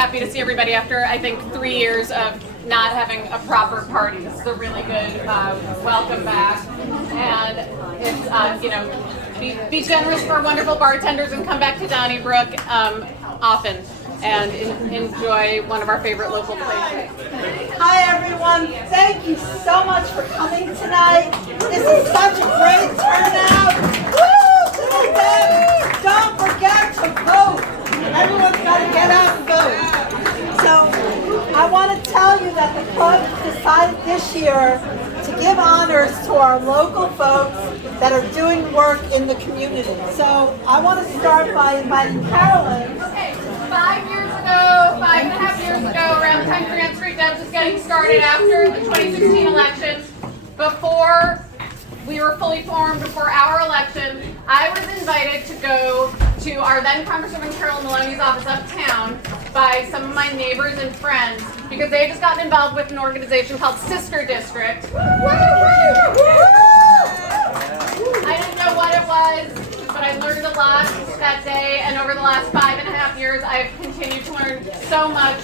happy to see everybody after, I think, 3 years of not having a proper party. This is a really good welcome back. And it's, you know, be generous for wonderful bartenders and come back to Donnybrook often and enjoy one of our favorite local places. Hi everyone, thank you so much for coming tonight. This is such a great turnout. Woo! Don't forget to vote. Everyone's got to get out and vote. So I want to tell you that the club decided this year to give honors to our local folks that are doing work in the community. So I want to start by inviting Carolyn. Okay, 5.5 years ago, around the time Grand Street Dems was getting started after the 2016 election, before we were fully formed, before our election, I was invited to go to our then Congresswoman Carolyn Maloney's office uptown by some of my neighbors and friends because they had just gotten involved with an organization called Sister District. I didn't know what it was, but I learned a lot that day, and over the last 5.5 years, I've continued to learn so much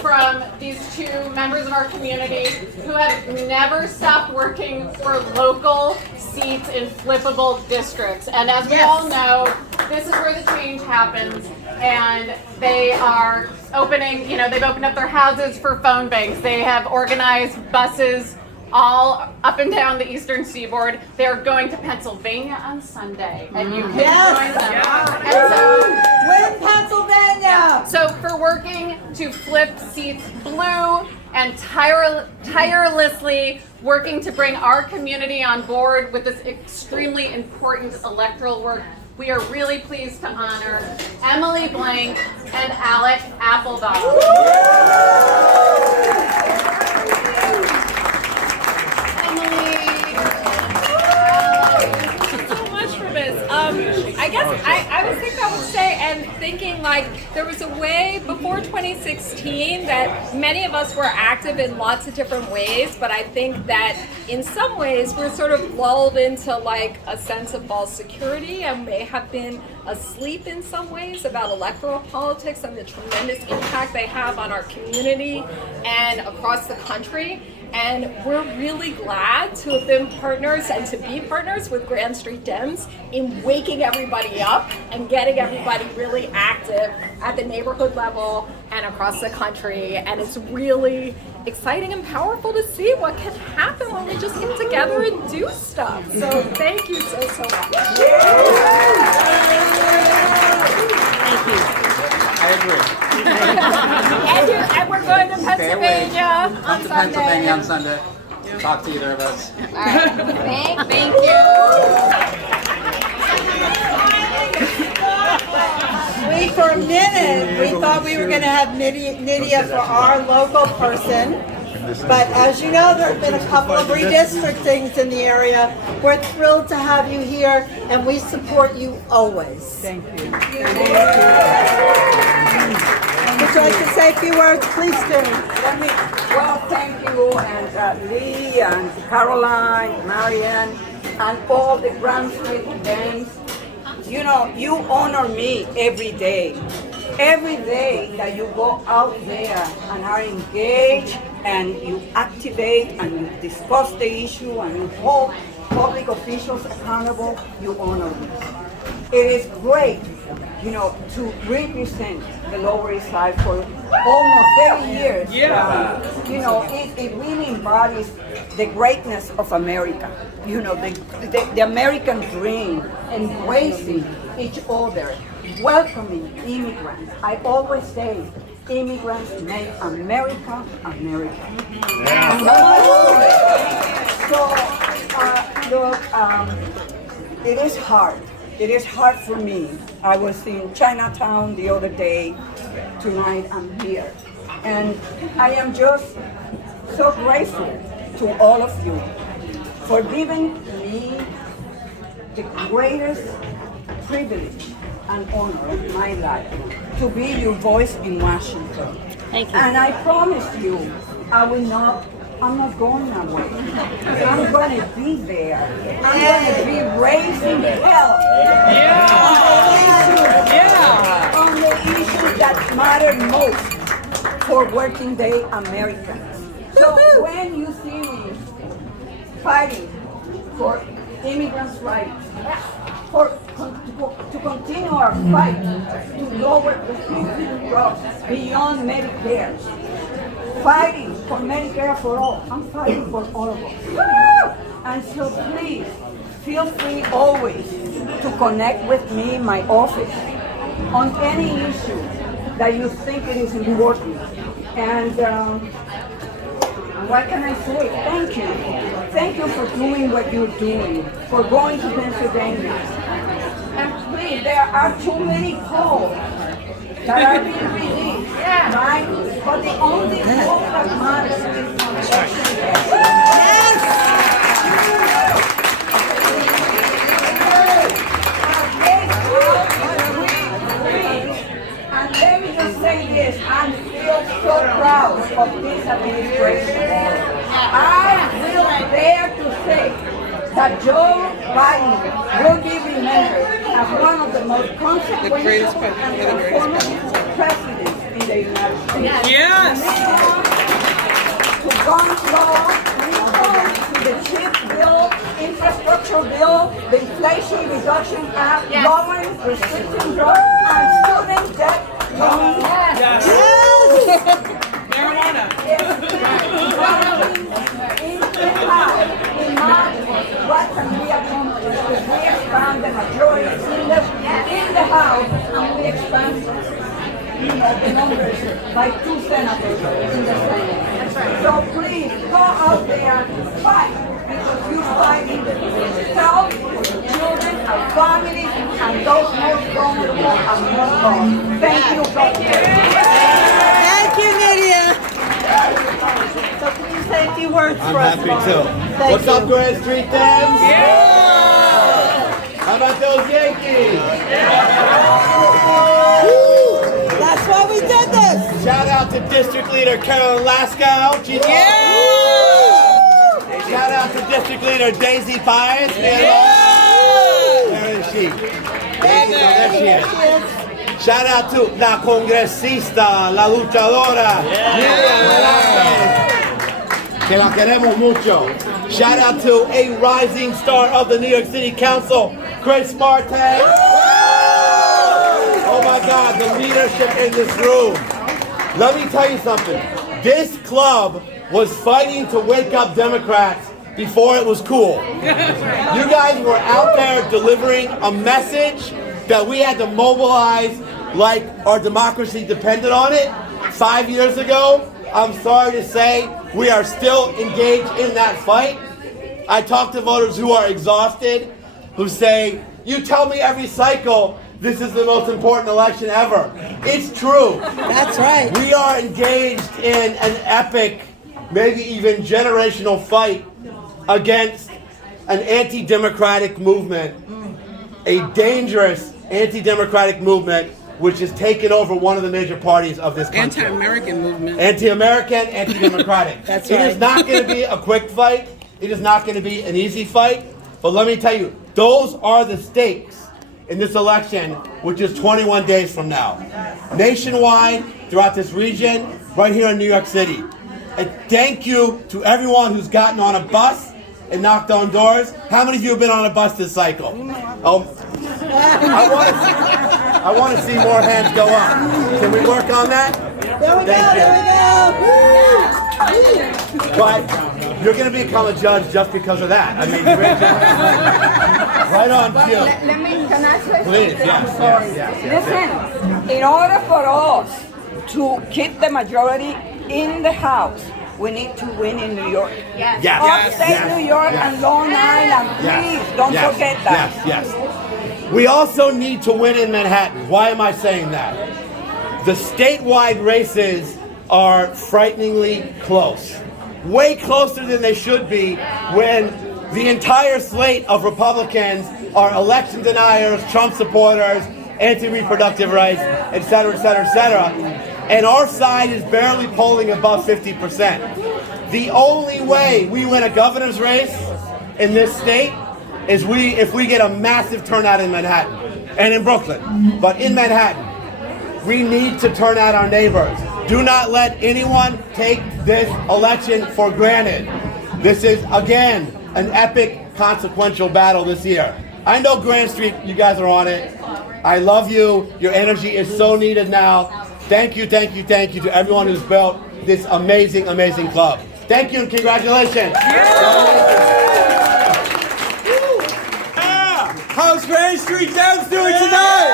from these two members of our community who have never stopped working for local seats in flippable districts. And as we all know, this is where the change happens, and they are opening, you know, they've opened up their houses for phone banks. They have organized buses all up and down the eastern seaboard. They're going to Pennsylvania on Sunday, and you can join them. Yeah. And so, Win Pennsylvania! so for working to flip seats blue and tirelessly working to bring our community on board with this extremely important electoral work, we are really pleased to honor Emily Blank and Alec Appelbaum. I guess I was thinking I would say and thinking like there was a way before 2016 that many of us were active in lots of different ways, but I think that in some ways we're sort of lulled into like a sense of false security and may have been asleep in some ways about electoral politics and the tremendous impact they have on our community and across the country. And we're really glad to have been partners and to be partners with Grand Street Dems in waking everybody up and getting everybody really active at the neighborhood level and across the country. And it's really exciting and powerful to see what can happen when we just get together and do stuff. So thank you so much. Thank you. I agree. And we're going to Pennsylvania on Sunday. Pennsylvania on Sunday. Talk to either of us. All right. Thank you. For a minute, we thought we were going to have Nydia for our local person. But as you know, there have been a couple of redistrictings in the area. We're thrilled to have you here, and we support you always. Thank you. Would you like to say a few words? Please do. Well, thank you, and Lee, and Caroline, Marianne, and all the Grand Street Dems. You know, you honor me every day. Every day that you go out there and are engaged and you activate and you discuss the issue and you hold public officials accountable, you honor me. It is great, you know, to represent the Lower East Side for almost 30 years. Yeah. You know, it really embodies the greatness of America. You know, the American dream, embracing each other, welcoming immigrants. I always say, immigrants make America, America. It is hard. It is hard for me. I was in Chinatown the other day. Tonight I'm here. And I am just so grateful to all of you for giving me the greatest privilege and honor of my life to be your voice in Washington. Thank you. And I promise you, I'm not going away. I'm going to be there. I'm going to be raising hell on the issues that matter most. for working day Americans. So when you see me fighting for immigrants' rights, to continue our fight to lower prescription drugs beyond Medicare, fighting for Medicare for all, I'm fighting for all of us. And so please, feel free always to connect with me in my office on any issue that you think it is important. And what can I say? Thank you. Thank you for doing what you're doing, for going to Pennsylvania. And please, there are too many polls that are being released, right? But the only poll that matters is on election day. And let me just say this, I feel so proud of this administration. I will dare to say that Joe Biden will be remembered as one of the most consequential and transformative presidents in the United States. Yes! To gun law, reform, to the CHIP bill, infrastructure bill, the Inflation Reduction Act, lowering prescription drugs, and student debt loans. Yes! Marijuana! What can we accomplish if we expand the majority in the House and we expand the numbers by 2 senators in the Senate? That's right. So please go out there and fight, because you fight in the yourself, for your children, our families, and those most vulnerable and most lost. Thank you. Thank you, Nydia. So can you say a few words for us? I'm happy to. Thank What's you. up, Grand Street Dems? How about those Yankees? That's why we did this. Shout out to District Leader Carolyn Laskow. She's Shout out to District Leader Daisy Pius. Where is she? There she is. Shout out to la congresista, la luchadora, Miriam Velázquez, que la queremos mucho. Shout out to a rising star of the New York City Council, Chris Marte. Oh my God, the leadership in this room. Let me tell you something. This club was fighting to wake up Democrats before it was cool. You guys were out there delivering a message that we had to mobilize like our democracy depended on it 5 years ago. I'm sorry to say we are still engaged in that fight. I talk to voters who are exhausted, who say, you tell me every cycle this is the most important election ever. It's true. That's right. We are engaged in an epic, maybe even generational fight against an anti-democratic movement, a dangerous anti-democratic movement which has taken over one of the major parties of this country. Anti-American movement. Anti-American, anti-democratic. That's It right. is not going to be a quick fight. It is not going to be an easy fight. But let me tell you, those are the stakes in this election, which is 21 days from now. Nationwide, throughout this region, right here in New York City. And thank you to everyone who's gotten on a bus and knocked on doors. How many of you have been on a bus this cycle? Oh, I want to see more hands go up. Can we work on that? There we go. But you're going to become a judge just because of that. I mean, great job. Right on cue. Can I say Please, something? yes, I'm sorry. Listen, in order for us to keep the majority in the House, we need to win in New York. Yes. Upstate New York and Long Island, please don't forget that. Yes. We also need to win in Manhattan. Why am I saying that? The statewide races are frighteningly close. Way closer than they should be when the entire slate of Republicans are election deniers, Trump supporters, anti-reproductive rights, et cetera, et cetera, et cetera. And our side is barely polling above 50%. The only way we win a governor's race in this state is if we get a massive turnout in Manhattan and in Brooklyn. But in Manhattan, we need to turn out our neighbors. Do not let anyone take this election for granted. This is, again, an epic, consequential battle this year. I know Grand Street, you guys are on it. I love you. Your energy is so needed now. Thank you, thank you, thank you to everyone who's built this amazing, amazing club. Thank you and congratulations. How's Grand Street Dems doing tonight?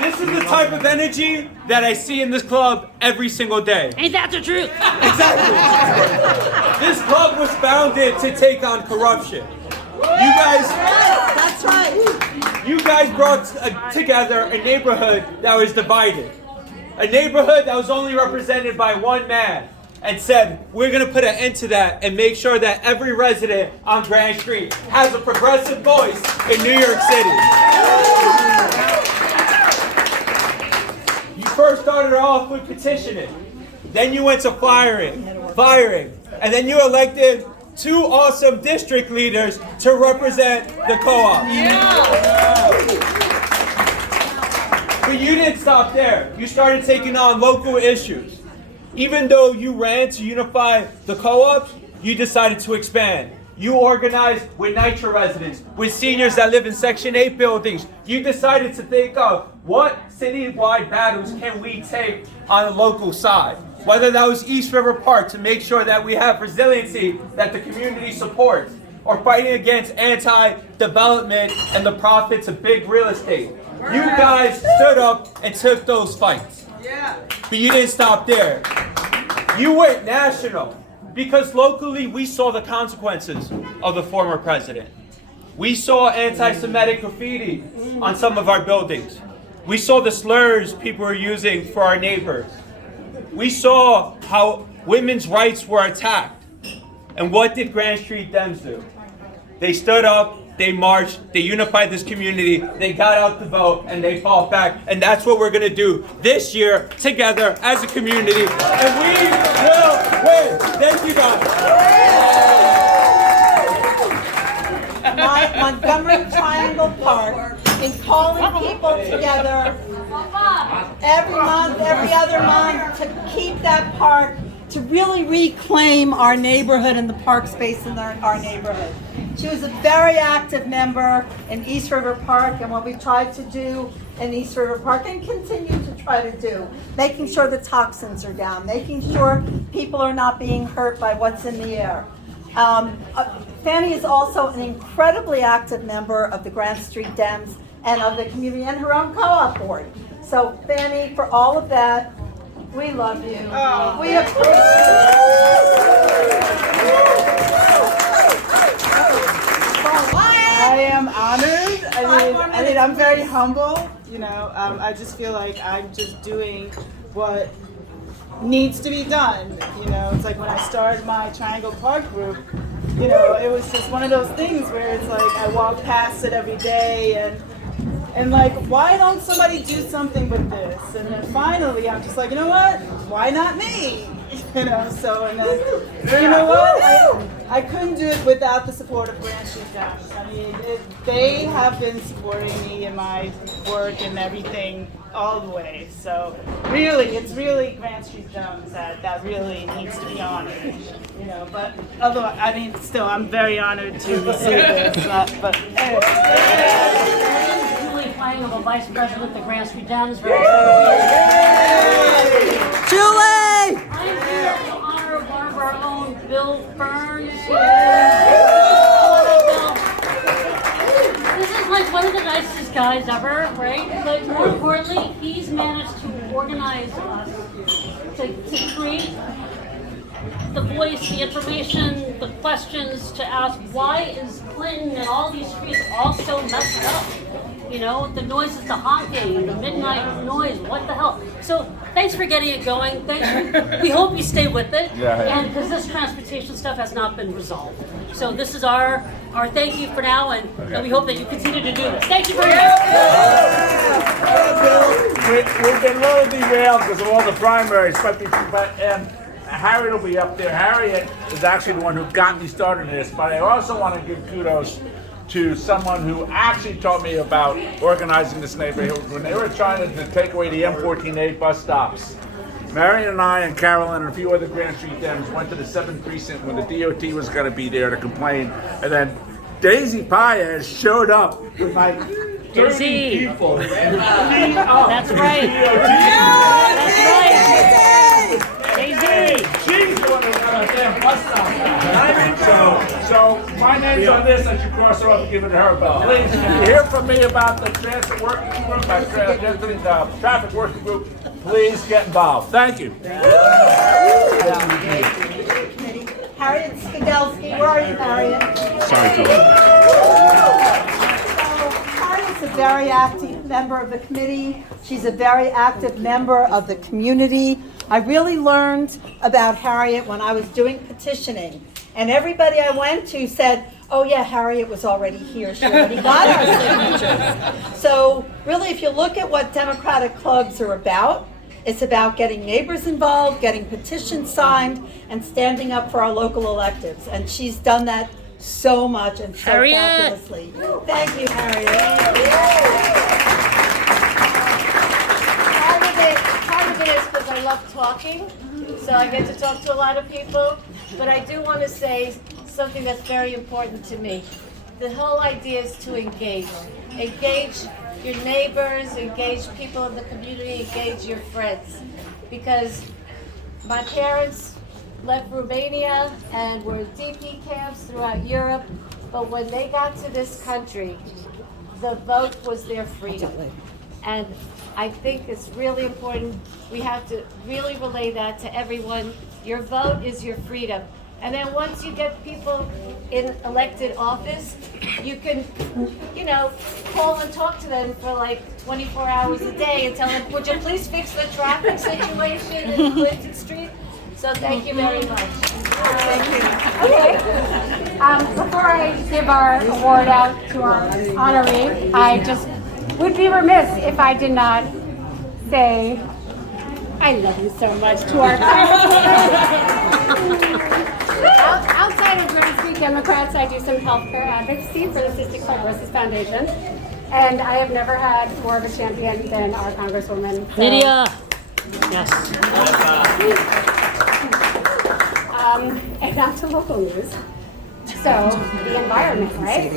This is the type of energy that I see in this club every single day. Ain't that the truth? Exactly. This club was founded to take on corruption. You guys, That's right. you guys brought together a neighborhood that was divided. A neighborhood that was only represented by one man. And said, we're going to put an end to that and make sure that every resident on Grand Street has a progressive voice in New York City. You first started off with petitioning. Then you went to firing, and then you elected 2 awesome district leaders to represent the co-op. But you didn't stop there. You started taking on local issues. Even though you ran to unify the co-ops, you decided to expand. You organized with NYCHA residents, with seniors that live in Section 8 buildings. You decided to think of what citywide battles can we take on the local side. Whether that was East River Park to make sure that we have resiliency that the community supports, or fighting against anti-development and the profits of big real estate. You guys stood up and took those fights. But you didn't stop there. You went national because locally we saw the consequences of the former president. We saw anti-Semitic graffiti on some of our buildings. We saw the slurs people were using for our neighbors. We saw how women's rights were attacked. And what did Grand Street Dems do? They stood up, they marched, they unified this community, they got out the vote, and they fought back. And that's what we're going to do this year together as a community. And we will win. Thank you, guys. Montgomery Triangle Park, in calling people together every month, every other month, to keep that park, to really reclaim our neighborhood and the park space in our neighborhood. She was a very active member in East River Park, and what we tried to do in East River Park and continue to try to do, making sure the toxins are down, making sure people are not being hurt by what's in the air. Fannie is also an incredibly active member of the Grand Street Dems and of the community and her own co-op board. So Fannie, for all of that, we love you. We appreciate I am honored. I mean, I'm very humble. You know, I just feel like I'm just doing what needs to be done. You know, it's like when I started my Triangle Park group, you know, it was just one of those things where it's like I walk past it every day and like, why don't somebody do something with this? And then finally, I'm just like, you know what? Why not me? You know, so, and then, you know what? I couldn't do it without the support of Grand Street Dems. I mean, they have been supporting me in my work and everything all the way. So really, it's really Grand Street Dems that really needs to be honored. You know, but otherwise, I mean, still, I'm very honored to receive this. But anyway. Playing of a vice president at Grand Street Dems. Julie! I'm here to honor one of our own, Bill Ferns. This is like one of the nicest guys ever, right? But more importantly, he's managed to organize us to create the voice, the information, the questions to ask, why is Clinton and all these streets all so messed up? You know, the noises, the honking, the midnight noise, what the hell? So thanks for getting it going. We hope you stay with it. And because this transportation stuff has not been resolved. So this is our thank you for now, and we hope that you continue to do this. Thank you very much. We've been a little derailed because of all the primaries, but Hariette will be up there. Hariette is actually the one who got me started in this, but I also want to give kudos to someone who actually taught me about organizing this neighborhood when they were trying to take away the M14A bus stops. Marion and I and Carolyn and a few other Grand Street Dems went to the 7th precinct when the DOT was going to be there to complain, and then Daisy Paez showed up with like 30 Daisy. people. That's right. That's right. Daisy. She's the one who got a damn bus stop. So my name's on this. I should cross her off and give it to her. But please, if you hear from me about the transit working group, the traffic working group, please get involved. Thank you. Hariette Skidelsky, where are you, Hariette? Sorry, Hariette's a very active member of the committee. She's a very active member of the community. I really learned about Hariette when I was doing petitioning. And everybody I went to said, oh yeah, Hariette was already here. She already got our signatures. So really, if you look at what Democratic clubs are about, it's about getting neighbors involved, getting petitions signed, and standing up for our local electives. And she's done that so much and so Hariette. fabulously. Thank you, Hariette. Part of it is because I love talking, so I get to talk to a lot of people. But I do want to say something that's very important to me. The whole idea is to engage. Engage your neighbors, engage people in the community, engage your friends. Because my parents left Romania and were in DP camps throughout Europe, but when they got to this country, the vote was their freedom. And I think it's really important. We have to really relay that to everyone. Your vote is your freedom. And then once you get people in elected office, you can, call and talk to them for like 24 hours a day and tell them, would you please fix the traffic situation in Clinton Street? So thank you very much. Thank you. Okay. Before I give our award out to our honoree, I just would be remiss if I did not say, I love you so much to our outside of Grand Street Democrats, I do some healthcare advocacy for the Cystic Fibrosis Foundation, and I have never had more of a champion than our Congresswoman. So, Lydia. Yes. And now to local news. So, the environment, right?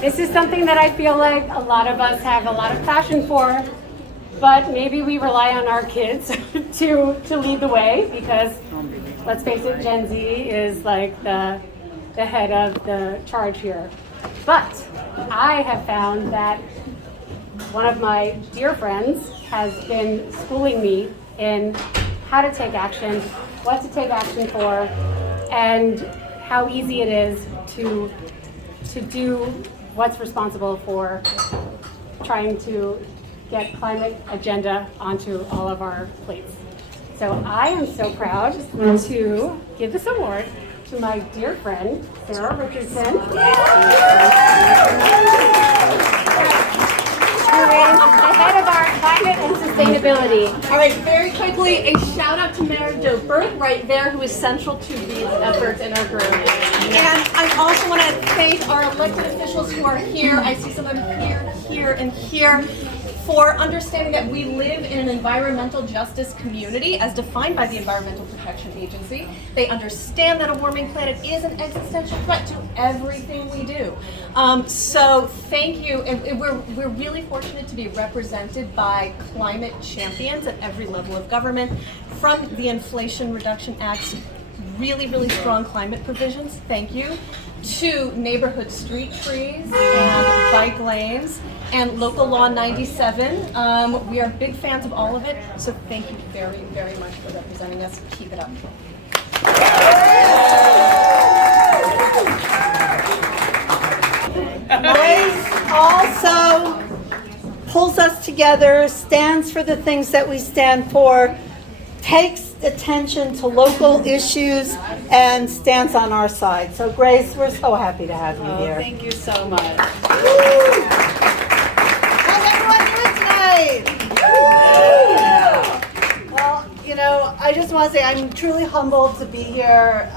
This is something that I feel like a lot of us have a lot of passion for, but maybe we rely on our kids to lead the way, because let's face it, Gen Z is like the head of the charge here. But I have found that one of my dear friends has been schooling me in how to take action, what to take action for, and how easy it is to do what's responsible for trying to get climate agenda onto all of our plates. So I am so proud to give this award to my dear friend, Sarah Richardson, who is the head of our climate and sustainability. All right, very quickly, a shout out to Mayor Joe Burke right there, who is central to these efforts in our group. And I also want to thank our elected officials who are here. I see some of them here, and here, for understanding that we live in an environmental justice community as defined by the Environmental Protection Agency. They understand that a warming planet is an existential threat to everything we do. So thank you, and we're really fortunate to be represented by climate champions at every level of government, from the Inflation Reduction Act's really, really strong climate provisions, thank you, to neighborhood street trees and bike lanes and Local Law 97. We are big fans of all of it, so thank you very, very much for representing us. Keep it up. Grace also pulls us together, stands for the things that we stand for, takes attention to local issues, and stands on our side. So Grace, we're so happy to have you here. Thank you so much. How's everyone doing tonight? Well, I just want to say I'm truly humbled to be here,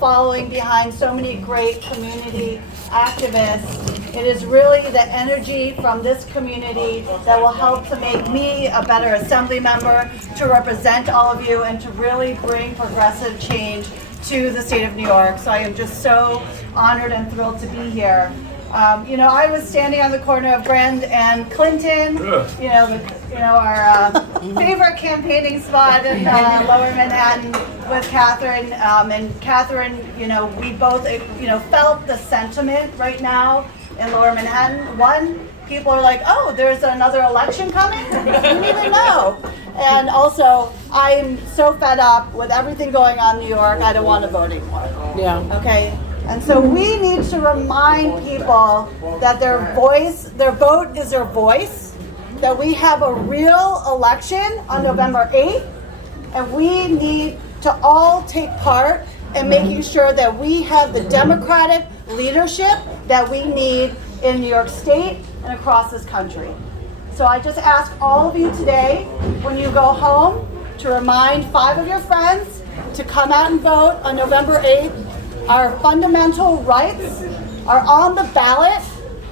following behind so many great community activists. It is really the energy from this community that will help to make me a better assembly member, to represent all of you, and to really bring progressive change to the state of New York. So I am just so honored and thrilled to be here. I was standing on the corner of Grand and Clinton, our favorite campaigning spot in Lower Manhattan with Kathryn. And Kathryn, we both, felt the sentiment right now in Lower Manhattan. One, people are like, oh, there's another election coming? We didn't even know. And also, I'm so fed up with everything going on in New York, I don't want to vote anymore. Yeah. Okay? And so we need to remind people that their vote is their voice, that we have a real election on November 8th, and we need to all take part in making sure that we have the democratic leadership that we need in New York State and across this country. So I just ask all of you today, when you go home, to remind 5 of your friends to come out and vote on November 8th. Our fundamental rights are on the ballot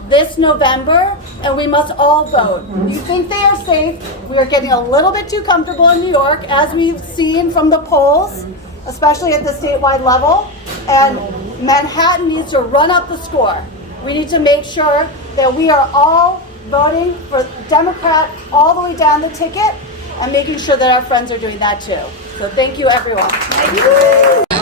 this November, and we must all vote. You think they are safe? We are getting a little bit too comfortable in New York, as we've seen from the polls, especially at the statewide level, and Manhattan needs to run up the score. We need to make sure that we are all voting for Democrat all the way down the ticket, and making sure that our friends are doing that too. So thank you, everyone. Thank you.